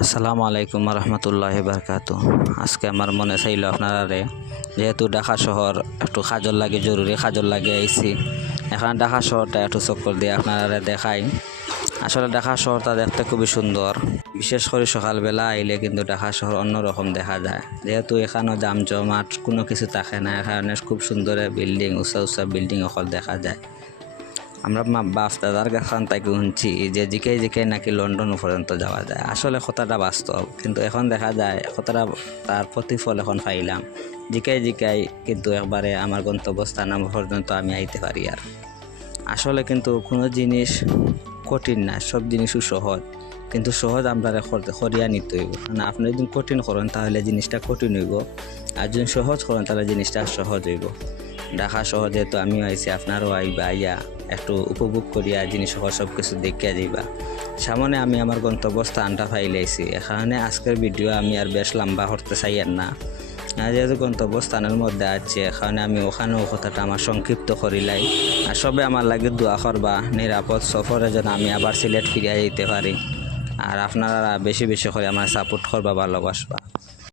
আসসালামু আলাইকুম রহমতুল্লাহি বারকাতু। আজকে আমার মনে চাইল আপনারে যেহেতু ঢাকা শহর একটু কাজল লাগে, জরুরি কাজল লাগে আইছি। এখানে ঢাকা শহরটা একটু চক্কর দিয়ে আপনারা দেখাই। আসলে ঢাকা শহরটা দেখতে খুবই সুন্দর, বিশেষ করে সকালবেলা আইলে কিন্তু ঢাকা শহর অন্যরকম দেখা যায়। যেহেতু এখানেও জামজমাট কোনো কিছু থাকে না, এখানে খুব সুন্দর বিল্ডিং, উঁচা উঁচা বিল্ডিং অকল দেখা যায়। আমরা বাপ দাদার কাছান তাকে শুনছি যে জিকে নাকি লন্ডন পর্যন্ত যাওয়া যায়। আসলে কথাটা বাস্তব, কিন্তু এখন দেখা যায় কথাটা তার প্রতিফল এখন পাইলাম। জিকাই কিন্তু একবারে আমার গন্তব্যস্থান পর্যন্ত আমি আইতে পারি। আর আসলে কিন্তু কোনো জিনিস কঠিন না, সব জিনিসও সহজ, কিন্তু সহজ আমরা করিয়া নিতে হইব না। আপনি যদি কঠিন করেন তাহলে জিনিসটা কঠিন হইব, আর যদি সহজ করেন তাহলে জিনিসটা সহজ হইব। ঢাকা সহজে তো আমিও আইছি, আপনারও আইবা, আইয়া একটু উপভোগ করিয়া জিনিস সব কিছু দেখিয়া যাইবা। সামনে আমি আমার গন্তব্যস্থানটা ফাইলাইছি। এখানে আজকের ভিডিও আমি আর বেশ লম্বা করতে চাই না, যেহেতু গন্তব্যস্থানের মধ্যে আছে। এখানে আমি ওখানেও কথাটা আমার সংক্ষিপ্ত করিলাই। আর সবে আমার লাগে দোয়া করবা নিরাপদ সফরে যেন আমি আবার সিলেট ফিরিয়া যেতে পারি। আর আপনারা বেশি বেশি করে আমার সাপোর্ট করবা, ভালোবাসবা।